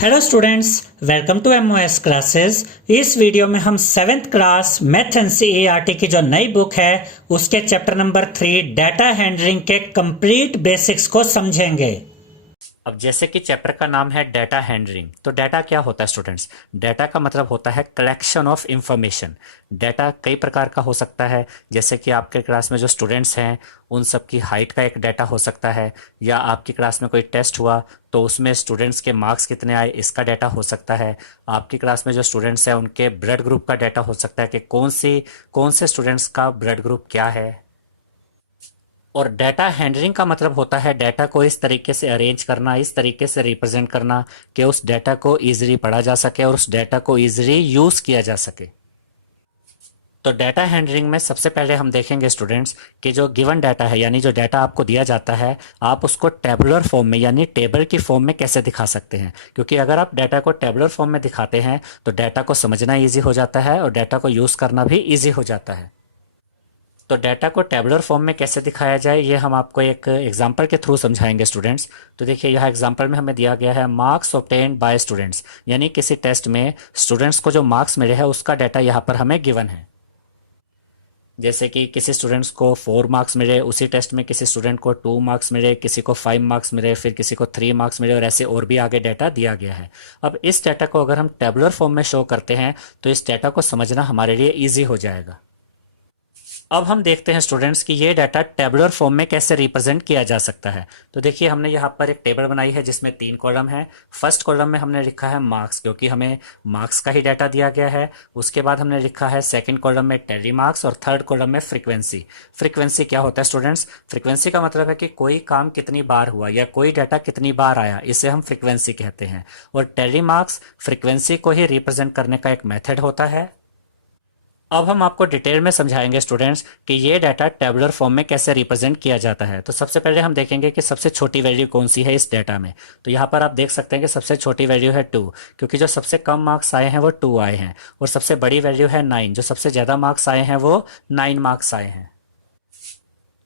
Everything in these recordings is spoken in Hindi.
Hello students, welcome to MOS classes. इस वीडियो में हम 7th क्लास मैथ एनसीईआरटी की जो नई बुक है उसके चैप्टर नंबर 3 डाटा हैंडलिंग के कंप्लीट बेसिक्स को समझेंगे। अब जैसे कि चैप्टर का नाम है डाटा हैंडलिंग, तो डाटा क्या होता है स्टूडेंट्स? डाटा का मतलब होता है कलेक्शन ऑफ इंफॉर्मेशन। डाटा कई प्रकार का हो सकता है, जैसे कि आपके क्लास में जो स्टूडेंट्स हैं उन सब की हाइट का एक डाटा हो सकता है, या आपकी क्लास में कोई टेस्ट हुआ तो उसमें स्टूडेंट्स के मार्क्स कितने आए इसका डाटा हो सकता है। आपकी क्लास में जो स्टूडेंट्स हैं उनके ब्लड ग्रुप का डाटा हो सकता है कि कौन से स्टूडेंट्स का ब्लड ग्रुप क्या है। और डाटा हैंडलिंग का मतलब होता है डाटा को इस तरीके से अरेंज करना, इस तरीके से रिप्रेजेंट करना कि उस डाटा को इजीली पढ़ा जा सके और उस डाटा को इजीली यूज किया जा सके। तो डाटा हैंडलिंग में सबसे पहले हम देखेंगे स्टूडेंट्स कि जो गिवन डाटा है, यानी जो डाटा आपको दिया जाता है, आप उसको टेबुलर फॉर्म में यानी टेबल की फॉर्म में कैसे दिखा सकते हैं। क्योंकि अगर आप डाटा को टेबुलर फॉर्म में दिखाते हैं तो डाटा को समझना ईजी हो जाता है और डाटा को यूज करना भी ईजी हो जाता है। तो डाटा को टेबुलर फॉर्म में कैसे दिखाया जाए ये हम आपको एक एग्जांपल के थ्रू समझाएंगे स्टूडेंट्स। तो देखिए यहाँ एग्जांपल में हमें दिया गया है मार्क्स ऑब्टेन्ड बाय स्टूडेंट्स, यानी किसी टेस्ट में स्टूडेंट्स को जो मार्क्स मिले हैं उसका डाटा यहाँ पर हमें गिवन है। जैसे कि किसी स्टूडेंट्स को 4 मार्क्स मिले, उसी टेस्ट में किसी स्टूडेंट को 2 मार्क्स मिले, किसी को 5 मार्क्स मिले, फिर किसी को 3 मार्क्स मिले, और ऐसे और भी आगे डाटा दिया गया है। अब इस डाटा को अगर हम टेबुलर फॉर्म में शो करते हैं तो इस डाटा को समझना हमारे लिए ईजी हो जाएगा। अब हम देखते हैं स्टूडेंट्स कि ये डाटा टेबुलर फॉर्म में कैसे रिप्रेजेंट किया जा सकता है। तो देखिए हमने यहाँ पर एक टेबल बनाई है जिसमें 3 कॉलम है। फर्स्ट कॉलम में हमने लिखा है मार्क्स, क्योंकि हमें मार्क्स का ही डाटा दिया गया है। उसके बाद हमने लिखा है सेकंड कॉलम में टैली मार्क्स और थर्ड कॉलम में फ्रीक्वेंसी। फ्रीक्वेंसी क्या होता है स्टूडेंट्स? फ्रीक्वेंसी का मतलब है कि कोई काम कितनी बार हुआ या कोई डाटा कितनी बार आया, इसे हम फ्रीक्वेंसी कहते हैं। और टैली मार्क्स फ्रीक्वेंसी को ही रिप्रेजेंट करने का एक मेथड होता है। अब हम आपको डिटेल में समझाएंगे स्टूडेंट्स कि ये डाटा टेबुलर फॉर्म में कैसे रिप्रेजेंट किया जाता है। तो सबसे पहले हम देखेंगे कि सबसे छोटी वैल्यू कौन सी है इस डाटा में। तो यहाँ पर आप देख सकते हैं कि सबसे छोटी वैल्यू है 2, क्योंकि जो सबसे कम मार्क्स आए हैं वो 2 आए हैं। और सबसे बड़ी वैल्यू है 9, जो सबसे ज़्यादा मार्क्स आए हैं वो 9 मार्क्स आए हैं।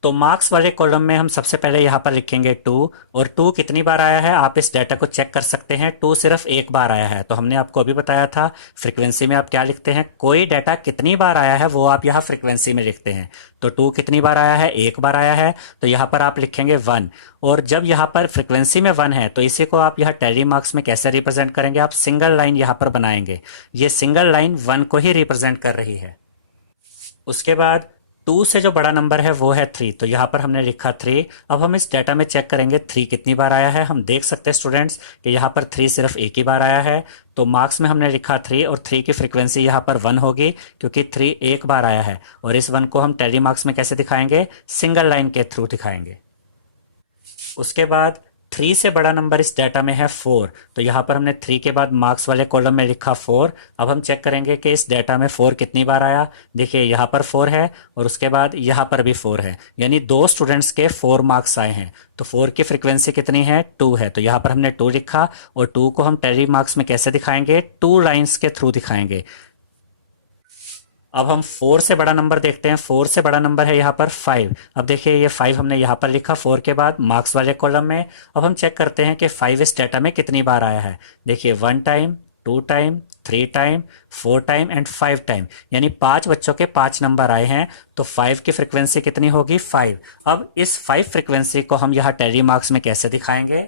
तो मार्क्स वाले कॉलम में हम सबसे पहले यहाँ पर लिखेंगे 2, और 2 कितनी बार आया है आप इस डाटा को चेक कर सकते हैं। 2 सिर्फ एक बार आया है। तो हमने आपको अभी बताया था फ्रीक्वेंसी में आप क्या लिखते हैं, कोई डाटा कितनी बार आया है वो आप यहाँ फ्रीक्वेंसी में लिखते हैं। तो 2 कितनी बार आया है? एक बार आया है, तो यहाँ पर आप लिखेंगे 1। और जब यहाँ पर फ्रीक्वेंसी में 1 है तो इसी को आप यहाँ टैली मार्क्स में कैसे रिप्रेजेंट करेंगे? आप सिंगल लाइन यहाँ पर बनाएंगे। ये सिंगल लाइन 1 को ही रिप्रेजेंट कर रही है। उसके बाद 2 से जो बड़ा नंबर है वो है 3, तो यहाँ पर हमने लिखा 3। अब हम इस डाटा में चेक करेंगे 3 कितनी बार आया है। हम देख सकते हैं स्टूडेंट्स कि यहाँ पर 3 सिर्फ एक ही बार आया है। तो मार्क्स में हमने लिखा 3, और 3 की फ्रीक्वेंसी यहाँ पर 1 होगी, क्योंकि 3 एक बार आया है। और इस 1 को हम टैली मार्क्स में कैसे दिखाएंगे? सिंगल लाइन के थ्रू दिखाएंगे। उसके बाद 3 से बड़ा नंबर इस डाटा में है 4, तो यहाँ पर हमने 3 के बाद मार्क्स वाले कॉलम में लिखा 4। अब हम चेक करेंगे कि इस डाटा में 4 कितनी बार आया। देखिए यहाँ पर 4 है और उसके बाद यहाँ पर भी 4 है, यानी 2 स्टूडेंट्स के 4 मार्क्स आए हैं। तो 4 की फ्रीक्वेंसी कितनी है? 2 है, तो यहाँ पर हमने 2 लिखा। और 2 को हम टैली मार्क्स में कैसे दिखाएंगे? 2 लाइन्स के थ्रू दिखाएंगे। अब हम 4 से बड़ा नंबर देखते हैं। 4 से बड़ा नंबर है यहाँ पर 5। अब देखिए ये 5 हमने यहाँ पर लिखा 4 के बाद मार्क्स वाले कॉलम में। अब हम चेक करते हैं कि 5 इस डाटा में कितनी बार आया है। देखिए 1 time, 2 time, 3 time, 4 time and 5 time, यानी 5 बच्चों के 5 नंबर आए हैं। तो 5 की फ्रिक्वेंसी कितनी होगी? 5। अब इस 5 फ्रिक्वेंसी को हम यहाँ टैली मार्क्स में कैसे दिखाएंगे?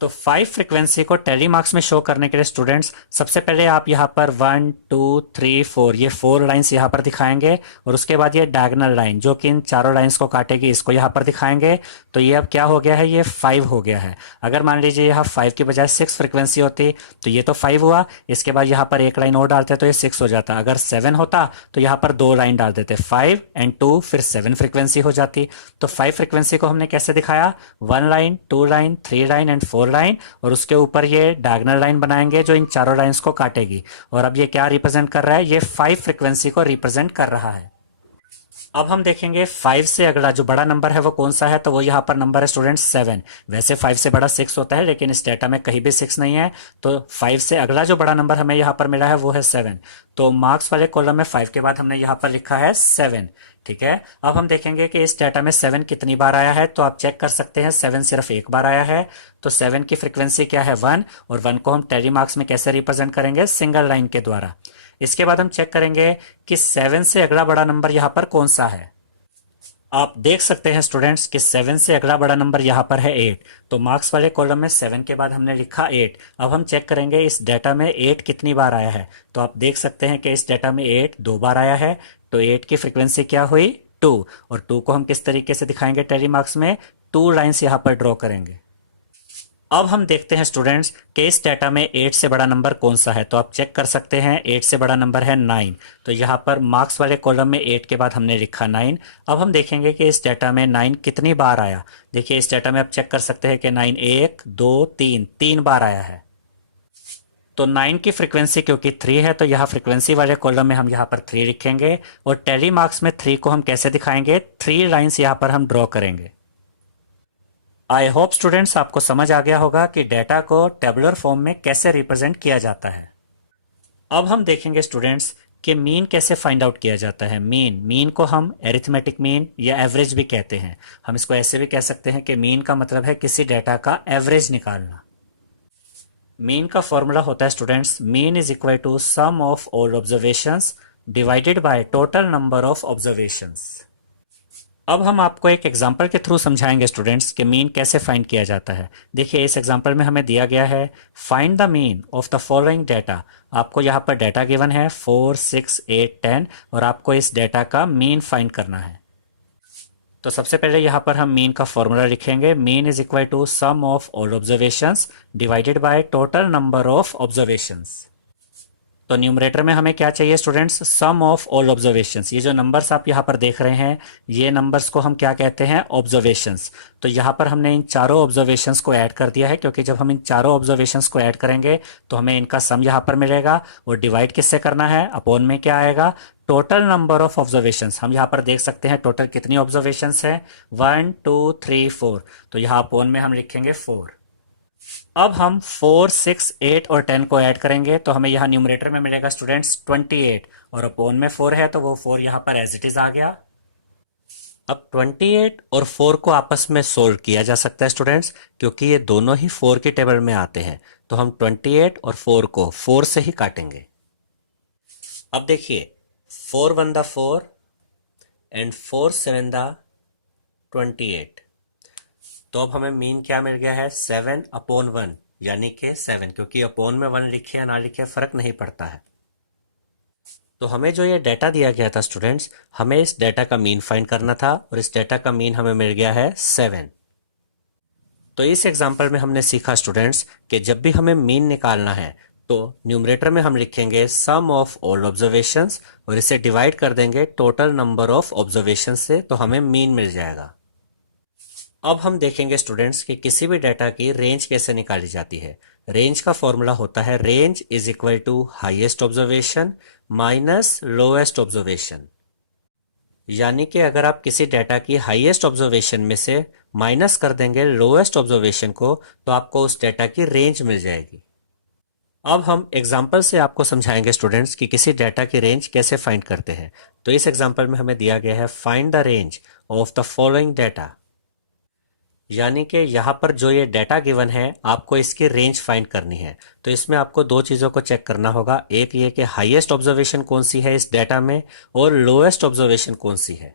तो 5 फ्रीक्वेंसी को टैली मार्क्स में शो करने के लिए स्टूडेंट्स सबसे पहले आप यहाँ पर 1 2 3 4 ये 4 लाइंस यहाँ पर दिखाएंगे। और उसके बाद ये डायगोनल लाइन जो कि इन चारों लाइंस को काटेगी, इसको यहाँ पर दिखाएंगे। तो ये अब क्या हो गया है? ये 5 हो गया है। अगर मान लीजिए यहाँ 5 की बजाय 6 फ्रीक्वेंसी होती तो ये तो 5 हुआ, इसके बाद यहाँ पर एक लाइन और डालते तो ये 6 हो जाता। अगर 7 होता तो यहाँ पर 2 लाइन डाल देते, 5 एंड 2, फिर 7 फ्रीक्वेंसी हो जाती। तो 5 फ्रीक्वेंसी को हमने कैसे दिखाया? 1 line, 2 line, 3 line and 4 line, और उसके ऊपर ये डायगोनल लाइन बनाएंगे जो इन चारों लाइंस को काटेगी। और अब ये क्या रिप्रेजेंट कर रहा है? ये 5 फ्रीक्वेंसी को रिप्रेजेंट कर रहा है। अब हम देखेंगे 5 से अगला जो बड़ा नंबर है वो कौन सा है। तो वो यहाँ पर नंबर है स्टूडेंट 7। वैसे 5 से बड़ा 6 होता है, लेकिन इस डाटा में कहीं भी 6 नहीं है। तो 5 से अगला जो बड़ा नंबर हमें यहाँ पर मिला है वो है 7। तो मार्क्स वाले कॉलम में 5 के बाद हमने यहाँ पर लिखा है 7, ठीक है। अब हम देखेंगे कि इस डाटा में 7 कितनी बार आया है, तो आप चेक कर सकते हैं 7 सिर्फ एक बार आया है। तो 7 की फ्रीक्वेंसी क्या है 1, और 1 को हम टेली मार्क्स में कैसे रिप्रेजेंट करेंगे, सिंगल लाइन के द्वारा। इसके बाद हम चेक करेंगे कि 7 से अगला बड़ा नंबर यहां पर कौन सा है। आप देख सकते हैं स्टूडेंट्स कि 7 से अगला बड़ा नंबर यहाँ पर है 8। तो मार्क्स वाले कॉलम में 7 के बाद हमने लिखा 8। अब हम चेक करेंगे इस डाटा में 8 कितनी बार आया है। तो आप देख सकते हैं कि इस डाटा में 8 2 बार आया है। तो 8 की फ्रीक्वेंसी क्या हुई 2, और 2 को हम किस तरीके से दिखाएंगे टेली मार्क्स में, 2 लाइन्स यहाँ पर ड्रॉ करेंगे। अब हम देखते हैं स्टूडेंट्स कि इस डाटा में 8 से बड़ा नंबर कौन सा है। तो आप चेक कर सकते हैं 8 से बड़ा नंबर है 9। तो यहाँ पर मार्क्स वाले कॉलम में 8 के बाद हमने लिखा 9। अब हम देखेंगे कि इस डाटा में 9 कितनी बार आया। देखिए इस डाटा में आप चेक कर सकते हैं कि 9 1 2 3 3 बार आया है। तो 9 की फ्रीक्वेंसी क्योंकि 3 है, तो यहाँ फ्रीक्वेंसी वाले कॉलम में हम यहाँ पर 3 लिखेंगे, और टेली मार्क्स में 3 को हम कैसे दिखाएंगे, 3 लाइन्स यहाँ पर हम ड्रॉ करेंगे। आई होप स्टूडेंट्स आपको समझ आ गया होगा कि डेटा को टेबुलर फॉर्म में कैसे रिप्रेजेंट किया जाता है। अब हम देखेंगे स्टूडेंट्स कि मीन कैसे फाइंड आउट किया जाता है। मीन को हम एरिथमेटिक मीन या एवरेज भी कहते हैं। हम इसको ऐसे भी कह सकते हैं कि मीन का मतलब है किसी डेटा का एवरेज निकालना। मीन का फॉर्मूला होता है students, mean is equal to sum of all observations divided by total number of observations. अब हम आपको एक एग्जाम्पल के थ्रू समझाएंगे स्टूडेंट्स कि मीन कैसे फाइंड किया जाता है। देखिए इस एग्जाम्पल में हमें दिया गया है find the mean of the following data. आपको यहाँ पर डाटा गिवन है 4 6 8 10, और आपको इस डाटा का मीन फाइंड करना है। तो सबसे पहले यहाँ पर हम मीन का फॉर्मूला लिखेंगे, mean is equal to sum of all observations divided by total number of observations. तो न्यूमरेटर में हमें क्या चाहिए students, sum of all observations. ये जो नंबर्स आप यहाँ पर देख रहे हैं, ये नंबर्स को हम क्या कहते हैं, ऑब्जर्वेशंस। तो यहाँ पर हमने इन चारों ऑब्जर्वेशंस को ऐड कर दिया है, क्योंकि जब हम इन चारों ऑब्जर्वेशंस को ऐड करेंगे तो हमें इनका सम यहाँ पर मिलेगा, और डिवाइड किससे करना है, अपॉन में क्या आएगा, टोटल नंबर ऑफ ऑब्जर्वेशंस। हम यहाँ पर देख सकते हैं टोटल कितनी ऑब्जर्वेशंस है 1 2 3 4। तो यहाँ अपॉन में हम लिखेंगे 4। अब हम 4 6 8 और 10 को ऐड करेंगे, तो हमें यहाँ न्यूमरेटर में मिलेगा स्टूडेंट्स 28, और अपॉन में 4 है तो वो 4 यहाँ पर एज इट इज आ गया। अब 28 और 4 को आपस में सोल्व किया जा सकता है स्टूडेंट्स, क्योंकि ये दोनों ही 4 की टेबल में आते हैं। तो हम 28 और 4 को 4 से ही काटेंगे। अब देखिए 4 1 द 4 एंड 4 7 द 28। तो अब हमें मीन क्या मिल गया है 7 अपॉन 1, यानी कि 7, क्योंकि अपॉन में 1 लिखे या ना लिखे फर्क नहीं पड़ता है। तो हमें जो ये डाटा दिया गया था स्टूडेंट्स, हमें इस डाटा का मीन फाइंड करना था, और इस डाटा का मीन हमें मिल गया है 7। तो इस एग्जाम्पल में हमने सीखा स्टूडेंट्स कि जब भी हमें मीन निकालना है तो न्यूमरेटर में हम लिखेंगे सम ऑफ ऑल ऑब्जर्वेशंस, और इसे डिवाइड कर देंगे टोटल नंबर ऑफ ऑब्जर्वेशन से, तो हमें मीन मिल जाएगा। अब हम देखेंगे स्टूडेंट्स कि किसी भी डाटा की रेंज कैसे निकाली जाती है। रेंज का फॉर्मूला होता है range is equal to highest observation minus lowest observation. यानी कि अगर आप किसी डाटा की हाईएस्ट ऑब्जर्वेशन में से माइनस कर देंगे लोएस्ट ऑब्जर्वेशन को, तो आपको उस डाटा की रेंज मिल जाएगी। अब हम एग्जाम्पल से आपको समझाएंगे स्टूडेंट्स कि किसी डाटा की रेंज कैसे फाइंड करते हैं। तो इस एग्जाम्पल में हमें दिया गया है find the range of the following data, यानी कि यहाँ पर जो ये डाटा गिवन है आपको इसकी रेंज फाइंड करनी है। तो इसमें आपको दो चीज़ों को चेक करना होगा, एक ये कि हाईएस्ट ऑब्जर्वेशन कौन सी है इस डाटा में, और लोएस्ट ऑब्जर्वेशन कौन सी है।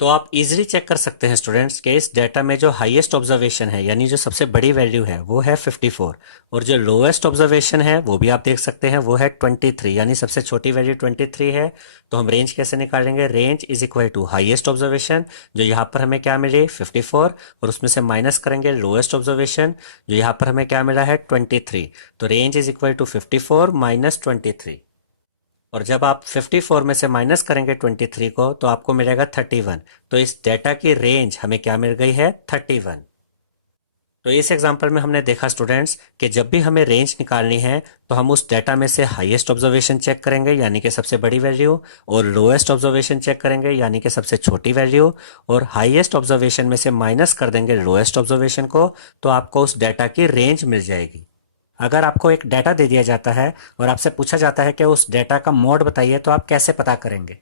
तो आप इजीली चेक कर सकते हैं स्टूडेंट्स कि इस डाटा में जो हाईएस्ट ऑब्जर्वेशन है, यानी जो सबसे बड़ी वैल्यू है, वो है 54, और जो लोएस्ट ऑब्जर्वेशन है वो भी आप देख सकते हैं, वो है 23, यानी सबसे छोटी वैल्यू 23 है। तो हम रेंज कैसे निकालेंगे, range is equal to highest observation, जो यहाँ पर हमें क्या मिली 54, और उसमें से माइनस करेंगे लोएस्ट ऑब्जर्वेशन, जो यहाँ पर हमें क्या मिला है 23। तो range is equal to 54 minus 23, और जब आप 54 में से माइनस करेंगे 23 को, तो आपको मिलेगा 31। तो इस डाटा की रेंज हमें क्या मिल गई है 31। तो इस एग्जांपल में हमने देखा स्टूडेंट्स कि जब भी हमें रेंज निकालनी है तो हम उस डाटा में से हाईएस्ट ऑब्जर्वेशन चेक करेंगे, यानी कि सबसे बड़ी वैल्यू, और लोएस्ट ऑब्जर्वेशन चेक करेंगे, यानी कि सबसे छोटी वैल्यू, और हाईएस्ट ऑब्जर्वेशन में से माइनस कर देंगे लोएस्ट ऑब्जर्वेशन को, तो आपको उस डाटा की रेंज मिल जाएगी। अगर आपको एक डाटा दे दिया जाता है और आपसे पूछा जाता है कि उस डाटा का मोड बताइए, तो आप कैसे पता करेंगे।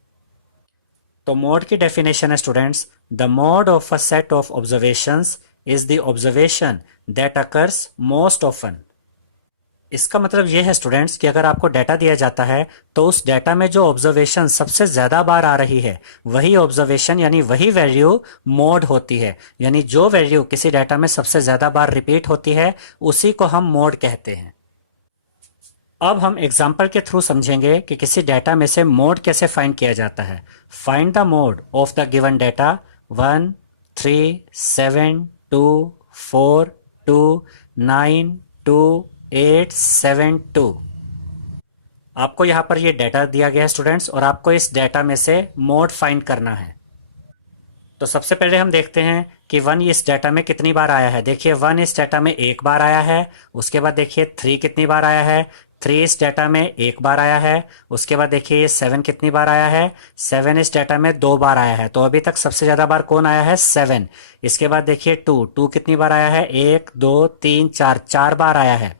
तो मोड की डेफिनेशन है students, the mode of a set of observations is the observation that occurs most often. इसका मतलब यह है स्टूडेंट्स कि अगर आपको डाटा दिया जाता है तो उस डाटा में जो ऑब्जर्वेशन सबसे ज्यादा बार आ रही है वही ऑब्जर्वेशन यानी वही वैल्यू मोड होती है। यानी जो वैल्यू किसी डाटा में सबसे ज्यादा बार रिपीट होती है उसी को हम मोड कहते हैं। अब हम एग्जाम्पल के थ्रू समझेंगे कि किसी डाटा में से मोड कैसे फाइंड किया जाता है। Find the mode of the given data 1 3 7 2 4 2 9 2 8 7 2। आपको यहां पर ये डाटा दिया गया है स्टूडेंट्स और आपको इस डाटा में से मोड फाइंड करना है। तो सबसे पहले हम देखते हैं कि 1 इस डाटा में कितनी बार आया है। देखिए 1 इस डाटा में एक बार आया है। उसके बाद देखिए 3 कितनी बार आया है, 3 इस डाटा में एक बार आया है। उसके बाद देखिए ये 7 कितनी बार आया है, 7 इस डाटा में 2 बार आया है। तो अभी तक सबसे ज्यादा बार कौन आया है, 7। इसके बाद देखिए 2 कितनी बार आया है, 1 2 3 4, 4 बार आया है।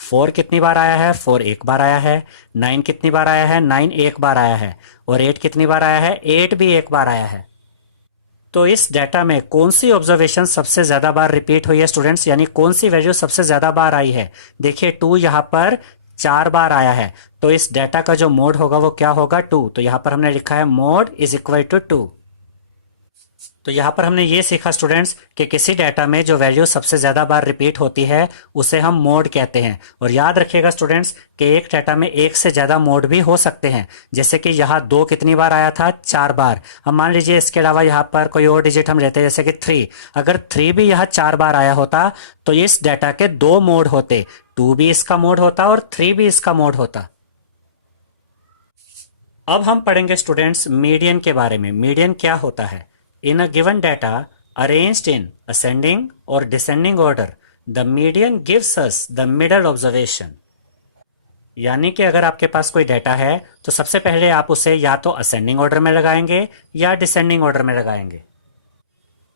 4 कितनी बार आया है, 4 एक बार आया है। 9 कितनी बार आया है, 9 एक बार आया है। और 8 कितनी बार आया है, 8 भी एक बार आया है। तो इस डाटा में कौन सी ऑब्जर्वेशन सबसे ज्यादा बार रिपीट हुई है स्टूडेंट्स, यानी कौन सी वैल्यू सबसे ज्यादा बार आई है। देखिए 2 यहां पर 4 बार आया है। तो इस डाटा का जो मोड होगा वो क्या होगा, 2। तो यहां पर हमने लिखा है मोड इज इक्वल टू 2। तो यहां पर हमने ये सीखा स्टूडेंट्स कि किसी डाटा में जो वैल्यू सबसे ज्यादा बार रिपीट होती है उसे हम मोड कहते हैं। और याद रखिएगा स्टूडेंट्स कि एक डाटा में एक से ज्यादा मोड भी हो सकते हैं। जैसे कि यहाँ 2 कितनी बार आया था, 4 बार। अब मान लीजिए इसके अलावा यहाँ पर कोई और डिजिट हम लेते हैं जैसे कि 3। अगर 3 भी यहाँ 4 बार आया होता तो इस डाटा के 2 मोड होते, 2 भी इसका मोड होता और 3 भी इसका मोड होता। अब हम पढ़ेंगे स्टूडेंट्स मीडियन के बारे में। मीडियन क्या होता है। In a given data arranged in ascending or descending order, the median gives us the middle observation। यानी कि अगर आपके पास कोई डाटा है तो सबसे पहले आप उसे या तो असेंडिंग ऑर्डर में लगाएंगे या डिसेंडिंग ऑर्डर में लगाएंगे।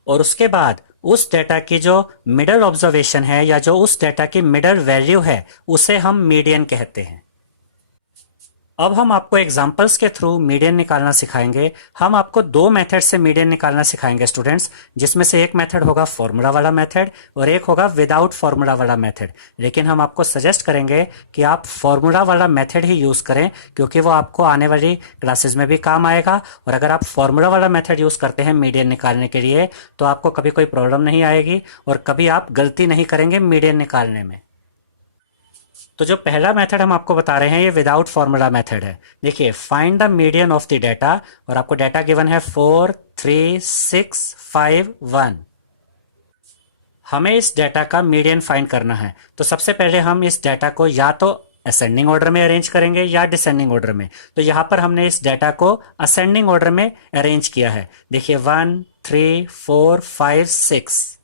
और उसके बाद उस डाटा की जो मिडल ऑब्जर्वेशन है या जो उस डाटा की मिडल वैल्यू है उसे हम मीडियन कहते हैं। अब हम आपको एग्जांपल्स के थ्रू मीडियन निकालना सिखाएंगे। हम आपको 2 मेथड से मीडियन निकालना सिखाएंगे स्टूडेंट्स, जिसमें से एक मेथड होगा फॉर्मूला वाला मेथड और एक होगा विदाउट फॉर्मूला वाला मेथड। लेकिन हम आपको सजेस्ट करेंगे कि आप फॉर्मूला वाला मेथड ही यूज करें क्योंकि वो आपको आने वाली क्लासेस में भी काम आएगा। और अगर आप फॉर्मूला वाला मेथड यूज करते हैं मीडियन निकालने के लिए तो आपको कभी कोई प्रॉब्लम नहीं आएगी और कभी आप गलती नहीं करेंगे मीडियन निकालने में। तो जो पहला मेथड हम आपको बता रहे हैं ये विदाउट फॉर्मूला मेथड है। देखिए find the median of the data और आपको डाटा गिवन है 4 3 6 5 1। हमें इस डाटा का मीडियन फाइंड करना है। तो सबसे पहले हम इस डाटा को या तो असेंडिंग ऑर्डर में अरेंज करेंगे या डिसेंडिंग ऑर्डर में। तो यहां पर हमने इस डाटा को असेंडिंग ऑर्डर में अरेंज किया है। देखिए 1 3 4 5 6।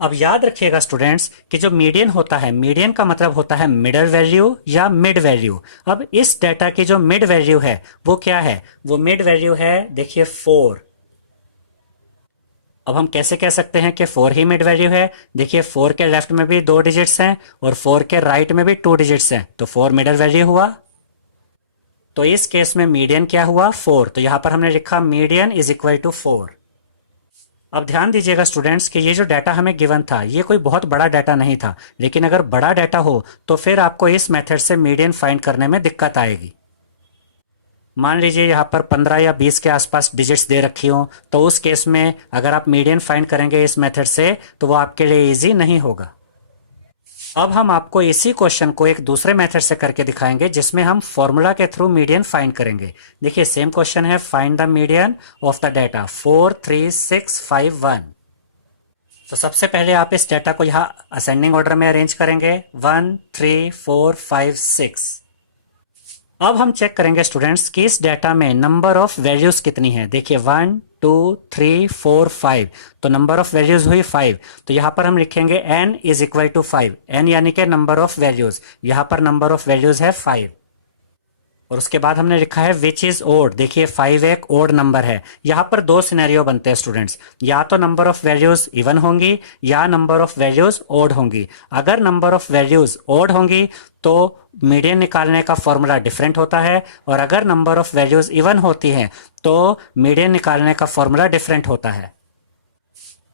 अब याद रखिएगा स्टूडेंट्स कि जो मीडियन होता है, मीडियन का मतलब होता है मिडल वैल्यू या मिड वैल्यू। अब इस डाटा की जो मिड वैल्यू है वो क्या है, वो मिड वैल्यू है देखिए 4। अब हम कैसे कह सकते हैं कि 4 ही मिड वैल्यू है। देखिए 4 के लेफ्ट में भी 2 डिजिट्स हैं और 4 के राइट में भी 2 डिजिट्स हैं, तो 4 मिडल वैल्यू हुआ। तो इस केस में मीडियन क्या हुआ, 4। तो यहां पर हमने लिखा मीडियन इज इक्वल टू 4। अब ध्यान दीजिएगा स्टूडेंट्स कि ये जो डाटा हमें गिवन था ये कोई बहुत बड़ा डाटा नहीं था। लेकिन अगर बड़ा डाटा हो तो फिर आपको इस मेथड से मीडियन फाइंड करने में दिक्कत आएगी। मान लीजिए यहाँ पर 15 या 20 के आसपास डिजिट्स दे रखी हो, तो उस केस में अगर आप मीडियन फाइंड करेंगे इस मेथड से तो वो आपके लिए ईजी नहीं होगा। अब हम आपको इसी क्वेश्चन को एक दूसरे मेथड से करके दिखाएंगे जिसमें हम फॉर्मूला के थ्रू मीडियन फाइंड करेंगे। देखिए सेम क्वेश्चन है, find the median of the data 4 3 6 5 1। तो सबसे पहले आप इस डाटा को यहाँ असेंडिंग ऑर्डर में अरेंज करेंगे 1 3 4 5 6। अब हम चेक करेंगे स्टूडेंट्स कि इस डाटा में नंबर ऑफ वैल्यूज कितनी है। देखिए 1 2 3 4 5, तो नंबर ऑफ वैल्यूज हुई 5। तो यहां पर हम लिखेंगे n is equal to 5। n यानी कि नंबर ऑफ वैल्यूज, यहां पर नंबर ऑफ वैल्यूज है 5। और उसके बाद हमने लिखा है विच इज ओड। देखिए 5 एक ओड नंबर है। यहाँ पर दो सिनेरियो बनते हैं स्टूडेंट्स, या तो नंबर ऑफ वैल्यूज इवन होंगी या नंबर ऑफ वैल्यूज ओड होंगी। अगर नंबर ऑफ वैल्यूज ओड होंगी तो मीडियन निकालने का फॉर्मूला डिफरेंट होता है, और अगर नंबर ऑफ वैल्यूज इवन होती हैं तो मीडियन निकालने का फॉर्मूला डिफरेंट होता है।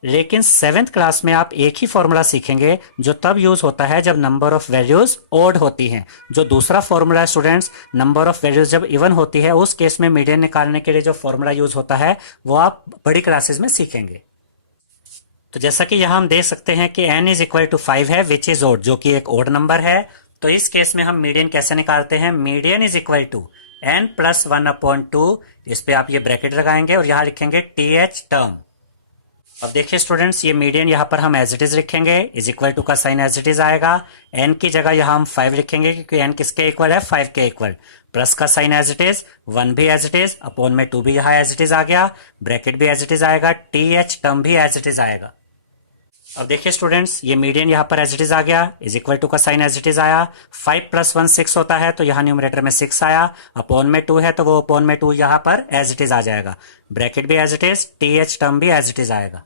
लेकिन 7th क्लास में आप एक ही फॉर्मूला सीखेंगे जो तब यूज होता है जब नंबर ऑफ वैल्यूज ओड होती हैं। जो दूसरा फॉर्मूला है स्टूडेंट्स, नंबर ऑफ वैल्यूज जब इवन होती है, उस केस में मीडियन निकालने के लिए जो फॉर्मूला यूज होता है वो आप बड़ी क्लासेस में सीखेंगे। तो जैसा कि यहां हम देख सकते हैं कि n इज इक्वल टू 5 है विच इज ओड, जो कि एक ओड नंबर है। तो इस केस में हम मीडियन कैसे निकालते हैं? Median is equal to n plus 1/2। इस पे आप ये ब्रैकेट लगाएंगे और यहां लिखेंगे th टर्म। अब देखिए स्टूडेंट्स, ये मीडियन यहाँ पर हम एज इट इज लिखेंगे, इज इक्वल टू का साइन एज इट इज आएगा। n की जगह यहाँ हम 5 लिखेंगे क्योंकि n किसके इक्वल है? 5 के इक्वल। प्लस का साइन एज इट इज, 1 भी एज इट इज, अपॉन में 2 भी यहाँ एज इट इज आ गया, ब्रैकेट भी एज इट इज आएगा, th टर्म भी एज इट इज आएगा। अब देखिए स्टूडेंट्स, ये मीडियन यहाँ पर एज इट इज आ गया, इज इक्वल टू का साइन एज इट इज आया। 5 प्लस 1 6 होता है, तो यहाँ न्यूमरेटर में 6 आया, अपॉन में 2 है तो वो अपॉन में 2 यहाँ पर एज इट इज आ जाएगा, ब्रैकेट भी as it is, th term भी एज इट इज आएगा।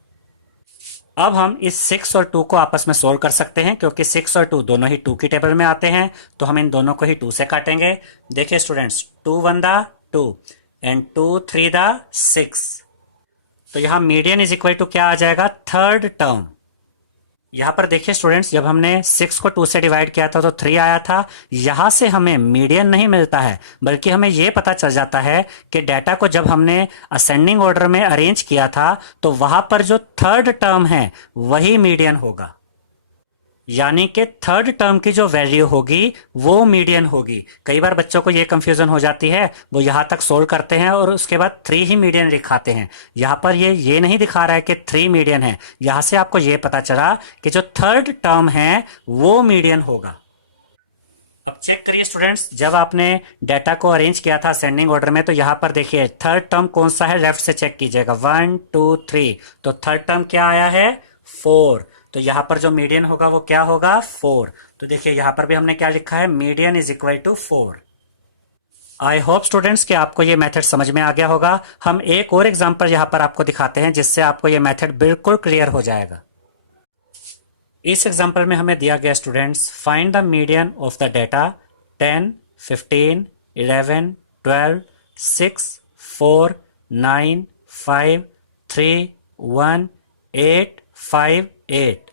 अब हम इस 6 और 2 को आपस में सोल्व कर सकते हैं क्योंकि 6 और 2 दोनों ही 2 की टेबल में आते हैं, तो हम इन दोनों को ही 2 से काटेंगे। देखिए स्टूडेंट्स, 2 1 दा 2 एंड 2 3 दा 6। तो यहां मीडियन इज इक्वल टू क्या आ जाएगा? Third term. यहां पर देखिए स्टूडेंट्स, जब हमने 6 को 2 से डिवाइड किया था तो 3 आया था। यहां से हमें मीडियन नहीं मिलता है, बल्कि हमें यह पता चल जाता है कि डाटा को जब हमने असेंडिंग ऑर्डर में अरेंज किया था तो वहां पर जो थर्ड टर्म है वही मीडियन होगा, यानी कि थर्ड टर्म की जो वैल्यू होगी वो मीडियन होगी। कई बार बच्चों को ये कंफ्यूजन हो जाती है, वो यहां तक सोल्व करते हैं और उसके बाद 3 ही मीडियन लिखाते हैं। यहां पर ये नहीं दिखा रहा है कि 3 मीडियन है, यहां से आपको ये पता चला कि जो थर्ड टर्म है वो मीडियन होगा। अब चेक करिए स्टूडेंट्स, जब आपने डाटा को अरेंज किया था असेंडिंग ऑर्डर में तो यहां पर देखिए थर्ड टर्म कौन सा है, लेफ्ट से चेक कीजिएगा, 1 2 3। तो थर्ड टर्म क्या आया है? 4। तो यहां पर जो मीडियन होगा वो क्या होगा? 4। तो देखिए यहां पर भी हमने क्या लिखा है? Median is equal to 4। I hope students कि आपको ये मेथड समझ में आ गया होगा। हम एक और एग्जांपल यहां पर आपको दिखाते हैं जिससे आपको ये मेथड बिल्कुल क्लियर हो जाएगा। इस एग्जांपल में हमें दिया गया students, find the median of the data 10 15 11 12 6 4 9 5 3 1 8 5 8।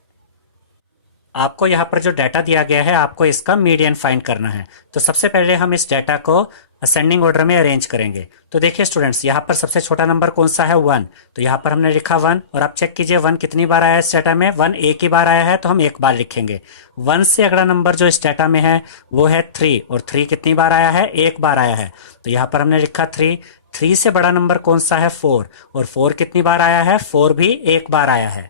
आपको यहां पर जो डाटा दिया गया है आपको इसका मीडियन फाइंड करना है। तो सबसे पहले हम इस डाटा को असेंडिंग ऑर्डर में अरेंज करेंगे। तो देखिए स्टूडेंट्स, यहां पर सबसे छोटा नंबर कौन सा है? 1। तो यहां पर हमने लिखा 1, और आप चेक कीजिए 1 कितनी बार आया है इस डाटा में? 1 एक ही बार आया है, तो हम एक बार लिखेंगे। 1 से अगला नंबर जो इस डाटा में है वो है 3, और 3 कितनी बार आया है? एक बार आया है, तो यहां पर हमने लिखा 3। 3 से बड़ा नंबर कौन सा है? 4, और 4 कितनी बार आया है? 4 भी एक बार आया है।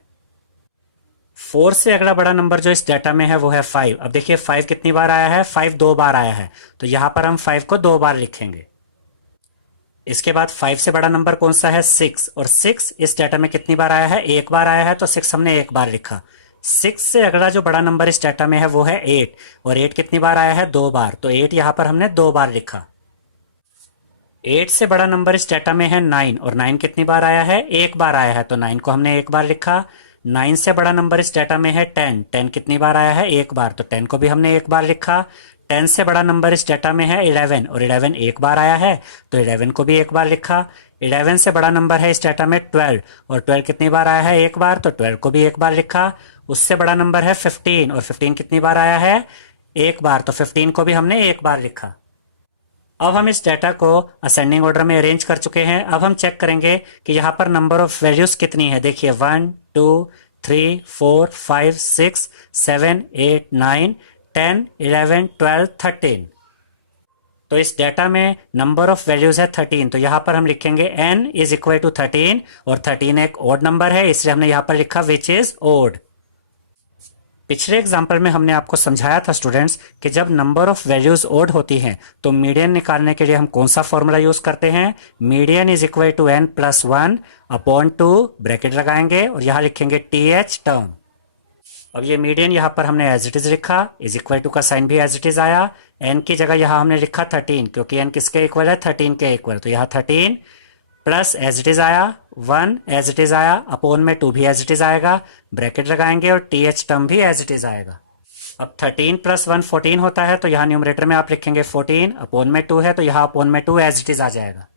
4 से अगला बड़ा नंबर जो इस डाटा में है वो है 5। अब देखिए 5 कितनी बार आया है? 5 2 बार आया है, तो यहां पर हम 5 को 2 बार लिखेंगे। इसके बाद 5 से बड़ा नंबर कौन सा है? 6, और 6 इस डाटा में कितनी बार आया है? एक बार आया है, तो 6 हमने एक बार लिखा। 6 से अगला जो बड़ा नंबर इस डाटा में है वो है 8, और 8 कितनी बार आया है? 2 बार, तो 8 यहां पर हमने 2 बार लिखा। 8 से बड़ा नंबर इस डाटा में है 9, और 9 कितनी बार आया है? एक बार आया है, तो 9 को हमने एक बार लिखा। 9 से बड़ा नंबर इस डाटा में है 10, 10 कितनी बार आया है? एक बार, तो 10 को भी हमने एक बार लिखा। 10 से बड़ा नंबर इस डाटा में है 11, और 11 एक बार आया है, तो 11 को भी एक बार लिखा। 11 से बड़ा नंबर है इस डाटा में 12, और 12 कितनी बार आया है? एक बार, तो 12 को भी एक बार लिखा। उससे बड़ा नंबर है 15, और 15 कितनी बार आया है? एक बार, तो 15 को भी हमने एक बार लिखा। अब हम इस डाटा को असेंडिंग ऑर्डर में अरेंज कर चुके हैं। अब हम चेक करेंगे कि यहाँ पर नंबर ऑफ वैल्यूज कितनी है। देखिए 1 2 3 4 5 6 7 8 9 10 11 12 13। तो इस डाटा में नंबर ऑफ वैल्यूज है 13, तो यहां पर हम लिखेंगे n इज इक्वल टू 13, और 13 एक ओड नंबर है, इसलिए हमने यहां पर लिखा विच इज ओड। पिछले एग्जाम्पल में हमने आपको समझाया था स्टूडेंट्स कि जब नंबर ऑफ वैल्यूज ओड होती हैं तो मीडियन निकालने के लिए हम कौन सा फॉर्मूला यूज करते हैं? Median is equal to n plus 1 upon 2, bracket लगाएंगे और यहां लिखेंगे th टर्म। अब ये मीडियन यहाँ पर हमने एज इट इज लिखा, इज इक्वल टू का साइन भी एज इट इज आया। एन की जगह यहाँ हमने लिखा 13, क्योंकि एन किसके इक्वल है, 13 के इक्वल, तो यहाँ 13 प्लस एज इट इज आया 1 एज इट इज आया, अपोन में 2 भी एज इट इज आएगा, ब्रैकेट लगाएंगे और टी एच टर्म भी एज इट इज आएगा। अब 13 प्लस 1 14 होता है, तो यहाँ न्यूमरेटर में आप लिखेंगे 14, अपोन में 2 है तो यहाँ अपोन में 2 एज इट इज आ जाएगा।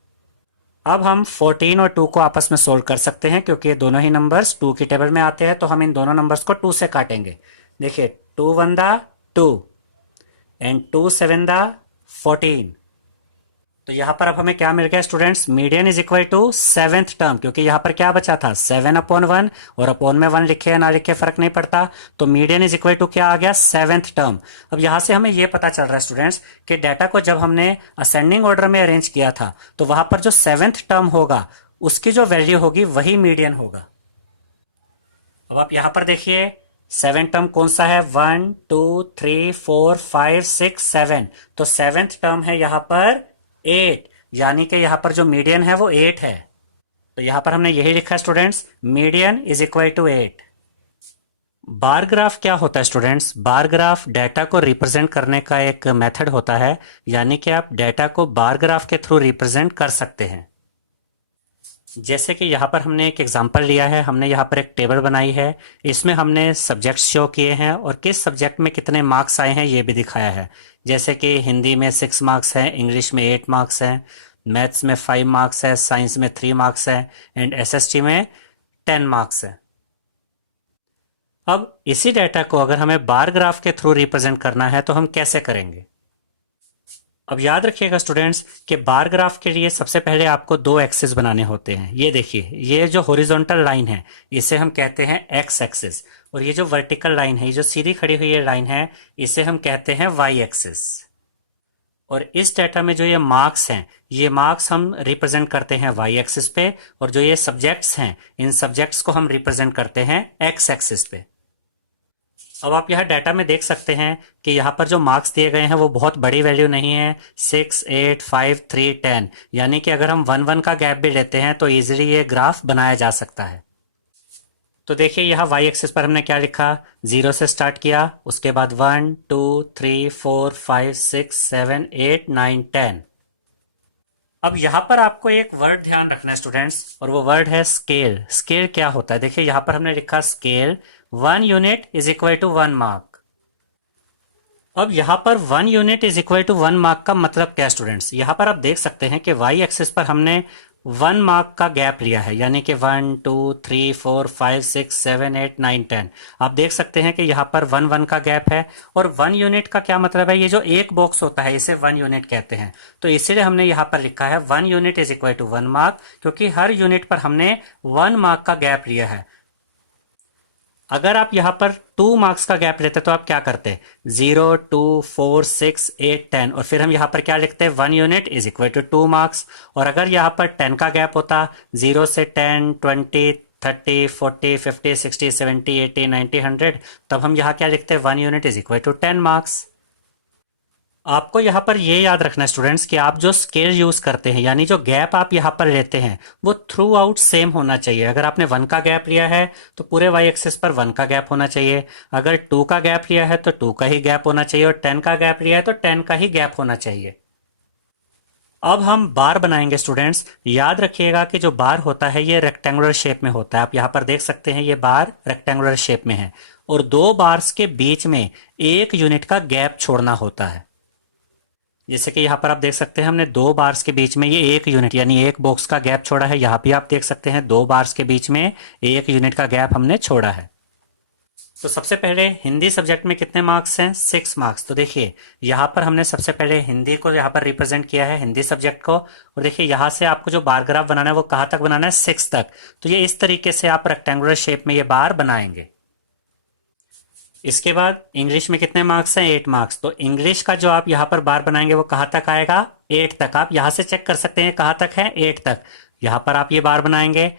अब हम 14 और 2 को आपस में सोल्व कर सकते हैं, क्योंकि ये दोनों ही नंबर्स 2 की टेबल में आते हैं, तो हम इन दोनों नंबर्स को 2 से काटेंगे। देखिए 2 1 दा 2 एंड 2 7 दा 14। तो यहां पर अब हमें क्या मिल गया students, median is equal to 7th term, क्योंकि यहां पर क्या बचा था 7/1 और अपोन में 1 लिखे या ना लिखे फर्क नहीं पड़ता, तो मीडियन इज इक्वल टू क्या आ गया 7th टर्म। अब यहां से हमें यह पता चल रहा है स्टूडेंट्स कि डाटा को जब हमने असेंडिंग ऑर्डर में अरेंज किया था तो वहां पर जो 7th टर्म होगा उसकी जो वैल्यू होगी वही मीडियन होगा। अब आप यहां पर देखिए 7 टर्म कौन सा है, 1 2 3 4 5 6 7, तो 7th टर्म है यहां पर 8, यानी कि यहां पर जो मीडियन है वो 8 है। तो यहां पर हमने यही लिखा है students, median is equal to 8। Bar graph क्या होता है स्टूडेंट्स, बार ग्राफ डाटा को रिप्रेजेंट करने का एक मेथड होता है, यानी कि आप डाटा को बार ग्राफ के थ्रू रिप्रेजेंट कर सकते हैं। जैसे कि यहाँ पर हमने एक एग्जांपल लिया है, हमने यहाँ पर एक टेबल बनाई है, इसमें हमने सब्जेक्ट्स शो किए हैं और किस सब्जेक्ट में कितने मार्क्स आए हैं ये भी दिखाया है। जैसे कि हिंदी में 6 मार्क्स हैं, इंग्लिश में 8 मार्क्स हैं, मैथ्स में 5 मार्क्स है, साइंस में 3 मार्क्स है एंड एसएसटी में 10 मार्क्स है। अब इसी डाटा को अगर हमें बार ग्राफ के थ्रू रिप्रेजेंट करना है तो हम कैसे करेंगे। अब याद रखिएगा स्टूडेंट्स कि बार ग्राफ के लिए सबसे पहले आपको 2 एक्सिस बनाने होते हैं। ये देखिए, ये जो हॉरिजॉन्टल लाइन है इसे हम कहते हैं एक्स एक्सिस, और ये जो वर्टिकल लाइन है, ये जो सीधी खड़ी हुई ये लाइन है, इसे हम कहते हैं वाई एक्सिस। और इस डाटा में जो ये मार्क्स हैं, ये मार्क्स हम रिप्रेजेंट करते हैं वाई एक्सिस पे, और जो ये सब्जेक्ट्स हैं, इन सब्जेक्ट्स को हम रिप्रेजेंट करते हैं एक्स एक्सिस पे। अब आप यह डाटा में देख सकते हैं कि यहाँ पर जो मार्क्स दिए गए हैं वो बहुत बड़ी वैल्यू नहीं है, 6 8 5 3 10, यानी कि अगर हम 1 1 का गैप भी लेते हैं तो इजीली ये ग्राफ बनाया जा सकता है। तो देखिए यहाँ वाई एक्सिस पर हमने क्या लिखा, 0 से स्टार्ट किया, उसके बाद 1 2 3 4 5 6 7 8 9 10। अब यहाँ पर आपको एक वर्ड ध्यान रखना है स्टूडेंट्स, और वो वर्ड है स्केल। स्केल क्या होता है, देखिए यहाँ पर हमने लिखा scale 1 unit is equal to 1 mark. अब यहां पर 1 unit is equal to 1 mark का मतलब क्या स्टूडेंट्स, यहां पर आप देख सकते हैं कि वाई एक्सिस पर हमने 1 मार्क का गैप लिया है, यानी कि 1 2 3 4 5 6 7 8 9 10। आप देख सकते हैं कि यहाँ पर 1 1 का गैप है, और 1 यूनिट का क्या मतलब है, ये जो एक बॉक्स होता है इसे 1 यूनिट कहते हैं। तो इसीलिए हमने यहाँ पर लिखा है 1 unit is equal to 1 mark, क्योंकि हर यूनिट पर हमने 1 मार्क का गैप लिया है। अगर आप यहां पर 2 मार्क्स का गैप लेते तो आप क्या करते, 0 2 4 6 8 10, और फिर हम यहां पर क्या लिखते हैं 1 unit is equal to 2 marks. और अगर यहां पर 10 का गैप होता, 0 से 10 20 30 40 50 60 70 80 90 100, तब हम यहां क्या लिखते हैं 1 unit is equal to 10 marks. आपको यहाँ पर ये याद रखना है स्टूडेंट्स कि आप जो स्केल यूज करते हैं, यानी जो गैप आप यहाँ पर लेते हैं, वो थ्रू आउट सेम होना चाहिए। अगर आपने 1 का गैप लिया है तो पूरे वाई एक्सिस पर 1 का गैप होना चाहिए, अगर 2 का गैप लिया है तो 2 का ही गैप होना चाहिए, और 10 का गैप लिया है तो 10 का ही गैप होना चाहिए। अब हम बार बनाएंगे स्टूडेंट्स। याद रखिएगा कि जो बार होता है ये रेक्टेंगुलर शेप में होता है। आप यहाँ पर देख सकते हैं ये बार रेक्टेंगुलर शेप में है, और 2 बार्स के बीच में 1 यूनिट का गैप छोड़ना होता है। जैसे कि यहाँ पर आप देख सकते हैं हमने 2 बार्स के बीच में ये 1 यूनिट यानी 1 बॉक्स का गैप छोड़ा है। यहाँ भी आप देख सकते हैं 2 बार्स के बीच में 1 यूनिट का गैप हमने छोड़ा है। तो सबसे पहले हिंदी सब्जेक्ट में कितने मार्क्स हैं, 6 मार्क्स। तो देखिए यहाँ पर हमने सबसे पहले हिंदी को यहाँ पर रिप्रेजेंट किया है, हिंदी सब्जेक्ट को, और देखिए यहाँ से आपको जो बार ग्राफ बनाना है वो कहाँ तक बनाना है, 6 तक। तो ये इस तरीके से आप रेक्टेंगुलर शेप में ये बार बनाएंगे। इसके बाद इंग्लिश में कितने मार्क्स हैं, 8 मार्क्स। तो इंग्लिश का जो आप यहाँ पर बार बनाएंगे वो कहाँ तक आएगा, 8 तक। आप यहाँ से चेक कर सकते हैं कहाँ तक है, 8 तक। यहाँ पर आप ये बार बनाएंगे।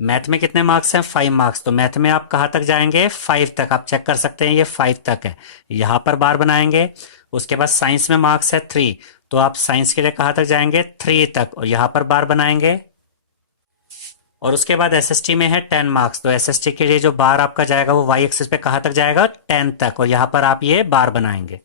मैथ में कितने मार्क्स हैं, 5 मार्क्स। तो मैथ में आप कहाँ तक जाएंगे, 5 तक। आप चेक कर सकते हैं ये 5 तक है, यहाँ पर बार बनाएंगे। उसके बाद साइंस में मार्क्स है 3, तो आप साइंस के लिए कहाँ तक जाएंगे, 3 तक, और यहाँ पर बार बनाएंगे। और उसके बाद एसएसटी में है 10 मार्क्स। तो एसएसटी के लिए जो बार आपका जाएगा वो वाई एक्सिस पे कहाँ तक जाएगा, 10 तक, और यहाँ पर आप ये बार बनाएंगे।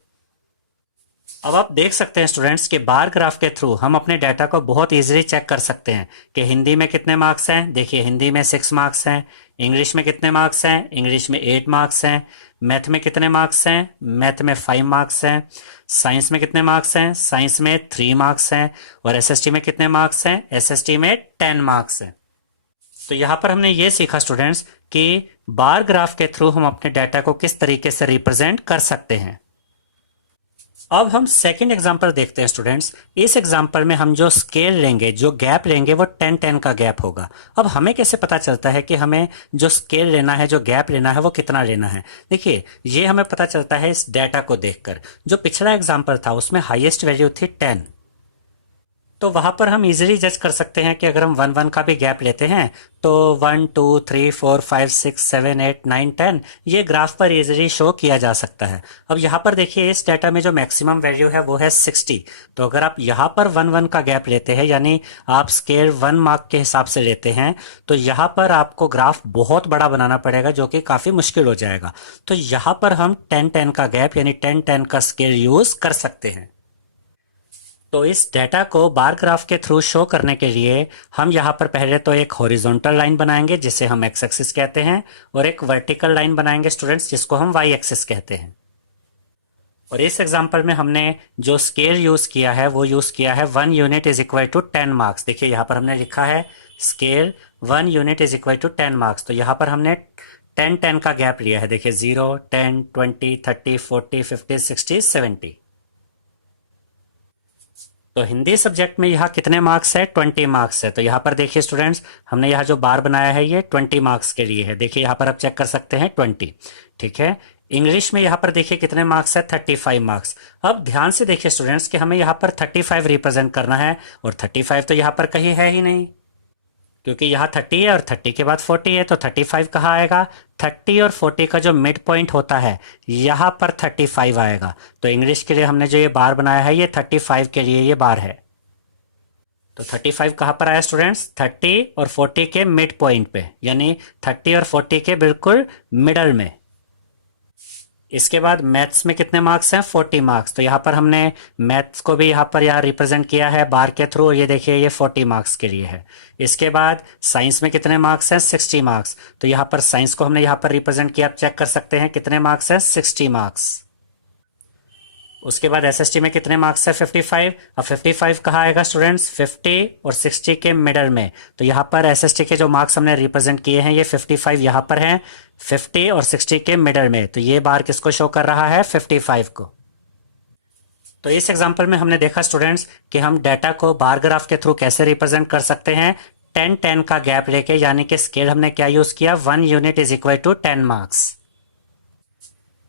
अब आप देख सकते हैं स्टूडेंट्स कि बार ग्राफ के थ्रू हम अपने डाटा को बहुत इजीली चेक कर सकते हैं कि हिंदी में कितने मार्क्स हैं। देखिए हिंदी में 6 मार्क्स हैं, इंग्लिश में कितने मार्क्स हैं, इंग्लिश में 8 मार्क्स हैं, मैथ में कितने मार्क्स हैं, मैथ में 5 मार्क्स हैं, साइंस में कितने मार्क्स हैं, साइंस में 3 मार्क्स हैं, और एसएसटी में कितने मार्क्स हैं, एसएसटी में 10 मार्क्स हैं। तो यहाँ पर हमने ये सीखा स्टूडेंट्स कि बार ग्राफ के थ्रू हम अपने डाटा को किस तरीके से रिप्रेजेंट कर सकते हैं। अब हम सेकंड एग्जांपल देखते हैं स्टूडेंट्स। इस एग्जांपल में हम जो स्केल लेंगे, जो गैप लेंगे, वो 10-10 का गैप होगा। अब हमें कैसे पता चलता है कि हमें जो स्केल लेना है, जो गैप लेना है, वो कितना लेना है। देखिए ये हमें पता चलता है इस डाटा को देखकर। जो पिछला एग्जाम्पल था उसमें हाईएस्ट वैल्यू थी 10, तो वहां पर हम इजीली जज कर सकते हैं कि अगर हम 1-1 का भी गैप लेते हैं तो 1 2 3 4 5 6 7 8 9 10 ये ग्राफ पर इजीली शो किया जा सकता है। अब यहाँ पर देखिए इस डाटा में जो मैक्सिमम वैल्यू है वो है 60। तो अगर आप यहाँ पर 1-1 का गैप लेते हैं, यानी आप स्केल 1 मार्क के हिसाब से लेते हैं, तो यहाँ पर आपको ग्राफ बहुत बड़ा बनाना पड़ेगा, जो कि काफी मुश्किल हो जाएगा। तो यहाँ पर हम 10-10 का गैप यानी 10-10 का स्केल यूज कर सकते हैं। तो इस डाटा को बार ग्राफ के थ्रू शो करने के लिए हम यहाँ पर पहले तो एक हॉरिजॉन्टल लाइन बनाएंगे जिसे हम एक्स एक्सिस कहते हैं, और एक वर्टिकल लाइन बनाएंगे स्टूडेंट्स जिसको हम वाई एक्सिस कहते हैं। और इस एग्जांपल में हमने जो स्केल यूज किया है वो यूज किया है 1 unit is equal to 10 marks. देखिए यहाँ पर हमने लिखा है scale 1 unit is equal to 10 marks. तो यहाँ पर हमने 10-10 का गैप लिया है। देखिए 0 10 20 30 40 50 60 70। तो हिंदी सब्जेक्ट में यहाँ कितने मार्क्स है, 20 मार्क्स है। तो यहाँ पर देखिए स्टूडेंट्स हमने यहाँ जो बार बनाया है ये 20 मार्क्स के लिए है। देखिए यहाँ पर आप चेक कर सकते हैं 20, ठीक है। इंग्लिश में यहाँ पर देखिए कितने मार्क्स है, 35 मार्क्स। अब ध्यान से देखिए स्टूडेंट्स कि हमें यहाँ पर 35 रिप्रेजेंट करना है, और 35 तो यहाँ पर कहीं है ही नहीं, क्योंकि यहाँ 30 है और 30 के बाद 40 है। तो 35 कहाँ आएगा, 30 और 40 का जो मिड पॉइंट होता है यहाँ पर 35 आएगा। तो इंग्लिश के लिए हमने जो ये बार बनाया है ये 35 के लिए ये बार है। तो 35 कहाँ पर आया स्टूडेंट्स, 30 और 40 के मिड पॉइंट पे, यानी 30 और 40 के बिल्कुल मिडल में। इसके बाद मैथ्स में कितने मार्क्स हैं, 40 मार्क्स। तो यहाँ पर हमने मैथ्स को भी यहाँ पर रिप्रेजेंट किया है बार के थ्रू, और ये देखिए ये 40 मार्क्स के लिए है। इसके बाद साइंस में कितने मार्क्स हैं, 60 मार्क्स। तो यहाँ पर साइंस को हमने यहाँ पर रिप्रेजेंट किया, आप चेक कर सकते हैं कितने मार्क्स हैं, 60 मार्क्स। उसके बाद एसएसटी में कितने मार्क्स है, 55। अब 55 कहाँ आएगा स्टूडेंट्स, 50 और 60 के मिडल में। तो यहाँ पर एसएसटी के जो मार्क्स हमने रिप्रेजेंट किए हैं ये 55 यहाँ पर हैं, 50 और 60 के मिडल में। तो ये बार किसको शो कर रहा है, 55 को। तो इस एग्जांपल में हमने देखा स्टूडेंट्स कि हम डाटा को बार ग्राफ के थ्रू कैसे रिप्रेजेंट कर सकते हैं, 10-10 का गैप लेके, यानी कि स्केल हमने क्या यूज किया, 1 unit is equal to 10 marks.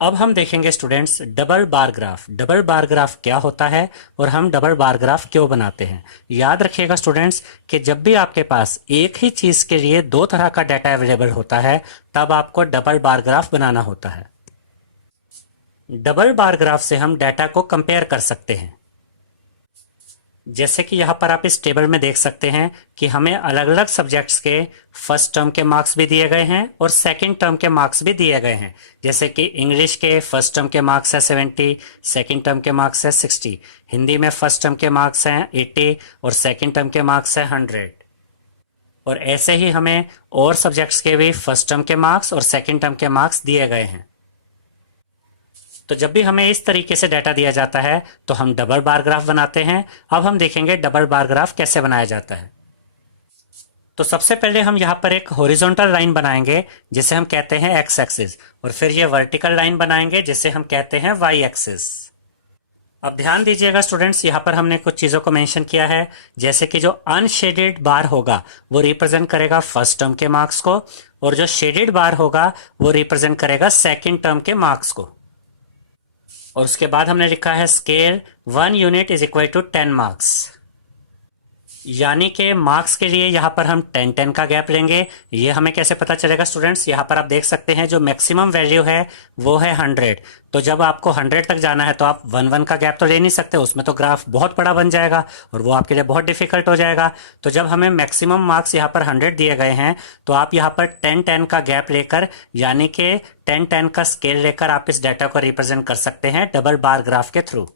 अब हम देखेंगे students double bar graph. Double bar graph क्या होता है और हम डबल बार ग्राफ क्यों बनाते हैं। याद रखिएगा स्टूडेंट्स कि जब भी आपके पास एक ही चीज के लिए दो तरह का डाटा अवेलेबल होता है तब आपको डबल बार ग्राफ बनाना होता है। डबल बार ग्राफ से हम डाटा को कंपेयर कर सकते हैं। जैसे कि यहाँ पर आप इस टेबल में देख सकते हैं कि हमें अलग अलग सब्जेक्ट्स के फर्स्ट टर्म के मार्क्स भी दिए गए हैं और सेकंड टर्म के मार्क्स भी दिए गए हैं। जैसे कि इंग्लिश के फर्स्ट टर्म के मार्क्स है 70, सेकंड टर्म के मार्क्स है 60। हिंदी में फर्स्ट टर्म के मार्क्स हैं 80 और सेकंड टर्म के मार्क्स है 100। और ऐसे ही हमें और सब्जेक्ट्स के भी फर्स्ट टर्म के मार्क्स और सेकेंड टर्म के मार्क्स दिए गए हैं। तो जब भी हमें इस तरीके से डाटा दिया जाता है तो हम डबल बार ग्राफ बनाते हैं। अब हम देखेंगे डबल बार ग्राफ कैसे बनाया जाता है। तो सबसे पहले हम यहाँ पर एक हॉरिजॉन्टल लाइन बनाएंगे जिसे हम कहते हैं एक्स एक्सिस, और फिर ये वर्टिकल लाइन बनाएंगे जिसे हम कहते हैं वाई एक्सिस। अब ध्यान दीजिएगा स्टूडेंट्स, यहाँ पर हमने कुछ चीजों को मेंशन किया है, जैसे कि जो अनशेडेड बार होगा वो रिप्रेजेंट करेगा फर्स्ट टर्म के मार्क्स को, और जो शेडेड बार होगा वो रिप्रेजेंट करेगा सेकेंड टर्म के मार्क्स को। और उसके बाद हमने लिखा है scale 1 unit is equal to 10 marks. यानी कि मार्क्स के लिए यहाँ पर हम 10-10 का गैप लेंगे। ये हमें कैसे पता चलेगा स्टूडेंट्स, यहाँ पर आप देख सकते हैं जो मैक्सिमम वैल्यू है वो है 100। तो जब आपको 100 तक जाना है तो आप 1-1 का गैप तो ले नहीं सकते, उसमें तो ग्राफ बहुत बड़ा बन जाएगा और वो आपके लिए बहुत डिफिकल्ट हो जाएगा। तो जब हमें मैक्सिमम मार्क्स यहाँ पर 100 दिए गए हैं तो आप यहाँ पर 10-10 का गैप लेकर यानी कि 10-10 का स्केल लेकर आप इस डाटा को रिप्रेजेंट कर सकते हैं डबल बार ग्राफ के थ्रू।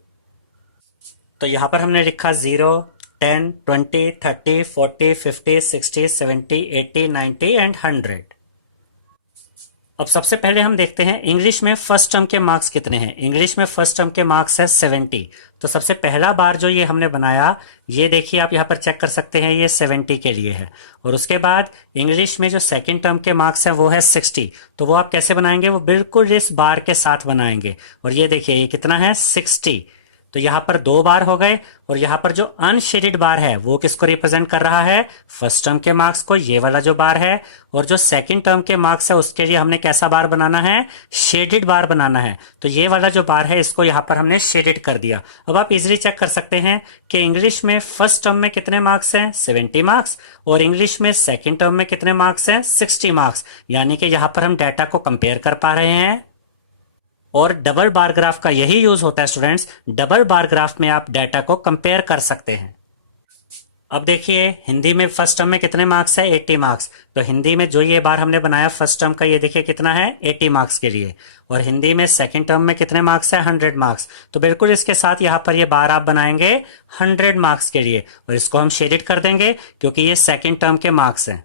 तो यहाँ पर हमने लिखा 0, 10, 20, 30, 40, 50, 60, 70, 80, 90 एंड 100। अब सबसे पहले हम देखते हैं इंग्लिश में फर्स्ट टर्म के मार्क्स कितने हैं। इंग्लिश में फर्स्ट टर्म के मार्क्स है 70। तो सबसे पहला बार जो ये हमने बनाया, ये देखिए आप यहाँ पर चेक कर सकते हैं, ये 70 के लिए है। और उसके बाद इंग्लिश में जो सेकंड टर्म के मार्क्स है वो है 60। तो वो आप कैसे बनाएंगे, वो बिल्कुल इस बार के साथ बनाएंगे। और ये देखिए ये कितना है 60। तो यहाँ पर 2 बार हो गए। और यहाँ पर जो अनशेडेड बार है वो किसको रिप्रेजेंट कर रहा है, फर्स्ट टर्म के मार्क्स को, ये वाला जो बार है। और जो सेकंड टर्म के मार्क्स है उसके लिए हमने कैसा बार बनाना है, शेडेड बार बनाना है। तो ये वाला जो बार है इसको यहाँ पर हमने शेडेड कर दिया। अब आप इजीली चेक कर सकते हैं कि इंग्लिश में फर्स्ट टर्म में कितने मार्क्स हैं, 70 मार्क्स, और इंग्लिश में सेकेंड टर्म में कितने मार्क्स हैं, 60 मार्क्स। यानी कि यहाँ पर हम डाटा को कंपेयर कर पा रहे हैं। और डबल बार ग्राफ का यही यूज होता है स्टूडेंट्स, डबल बार ग्राफ में आप डाटा को कंपेयर कर सकते हैं। अब देखिए हिंदी में फर्स्ट टर्म में कितने मार्क्स है, 80 मार्क्स। तो हिंदी में जो ये बार हमने बनाया फर्स्ट टर्म का, ये देखिए कितना है, 80 मार्क्स के लिए। और हिंदी में सेकंड टर्म में कितने मार्क्स है, 100 मार्क्स। तो बिल्कुल इसके साथ यहाँ पर ये बार आप बनाएंगे 100 मार्क्स के लिए, और इसको हम शेडेड कर देंगे क्योंकि ये सेकेंड टर्म के मार्क्स हैं।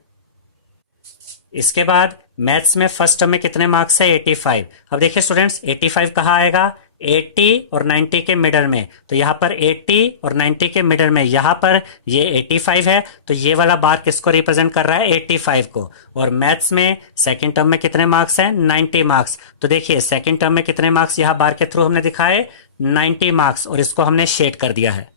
इसके बाद मैथ्स में फर्स्ट टर्म में कितने मार्क्स है, 85। अब देखिए स्टूडेंट्स 85 कहाँ आएगा, 80 और 90 के मिडल में। तो यहाँ पर 80 और 90 के मिडल में यहाँ पर ये 85 है। तो ये वाला बार किसको रिप्रेजेंट कर रहा है, 85 को। और मैथ्स में सेकंड टर्म में कितने मार्क्स हैं, 90 मार्क्स। तो देखिए सेकंड टर्म में कितने मार्क्स यहाँ बार के थ्रू हमने दिखाए, 90 मार्क्स, और इसको हमने शेड कर दिया है।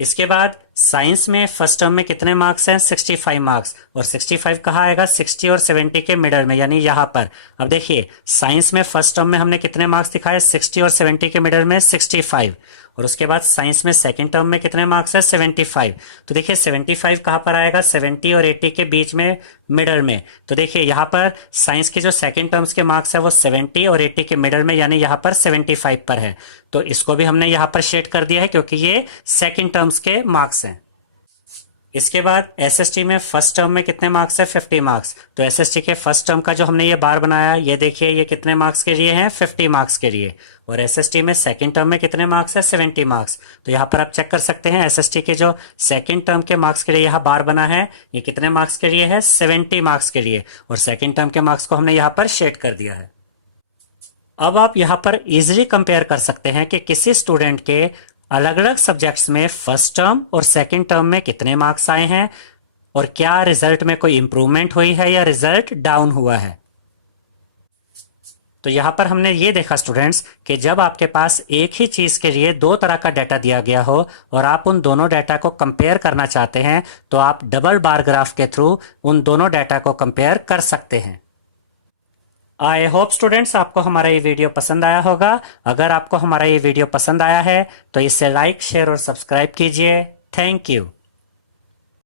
इसके बाद साइंस में फर्स्ट टर्म में कितने मार्क्स हैं, 65 मार्क्स। और 65 कहाँ आएगा, 60 और 70 के मिडल में, यानी यहाँ पर। अब देखिए साइंस में फर्स्ट टर्म में हमने कितने मार्क्स दिखाए, 60 और 70 के मिडल में 65। और उसके बाद साइंस में सेकंड टर्म में कितने मार्क्स है, 75। तो देखिए 75 कहाँ पर आएगा, 70 और 80 के बीच में, मिडल में। तो देखिए यहाँ पर साइंस के जो सेकंड टर्म्स के मार्क्स है वो 70 और 80 के मिडल में, यानी यहाँ पर 75 पर है। तो इसको भी हमने यहाँ पर शेड कर दिया है क्योंकि ये सेकंड टर्म्स के मार्क्स हैं। इसके बाद एसएसटी में फर्स्ट टर्म में कितने मार्क्स है, 50 मार्क्स। तो एसएसटी के फर्स्ट टर्म का जो हमने ये बार बनाया, ये देखिए ये कितने मार्क्स के लिए है, 50 मार्क्स के लिए। और एसएसटी में सेकंड टर्म में कितने मार्क्स है, 70 मार्क्स। तो यहाँ पर आप चेक कर सकते हैं एसएसटी के जो सेकंड टर्म के मार्क्स के लिए यहाँ बार बना है, ये कितने मार्क्स के लिए है, 70 मार्क्स के लिए। और सेकंड टर्म के मार्क्स को हमने यहाँ पर शेड कर दिया है। अब आप यहाँ पर इजिली कंपेयर कर सकते हैं कि किसी स्टूडेंट के अलग अलग सब्जेक्ट्स में फर्स्ट टर्म और सेकंड टर्म में कितने मार्क्स आए हैं, और क्या रिजल्ट में कोई इंप्रूवमेंट हुई है या रिजल्ट डाउन हुआ है। तो यहां पर हमने ये देखा स्टूडेंट्स कि जब आपके पास एक ही चीज के लिए 2 तरह का डाटा दिया गया हो और आप उन दोनों डाटा को कंपेयर करना चाहते हैं, तो आप डबल बार ग्राफ के थ्रू उन दोनों डाटा को कंपेयर कर सकते हैं। आई होप स्टूडेंट्स आपको हमारा ये वीडियो पसंद आया होगा। अगर आपको हमारा ये वीडियो पसंद आया है तो इसे लाइक, शेयर और सब्सक्राइब कीजिए। Thank you.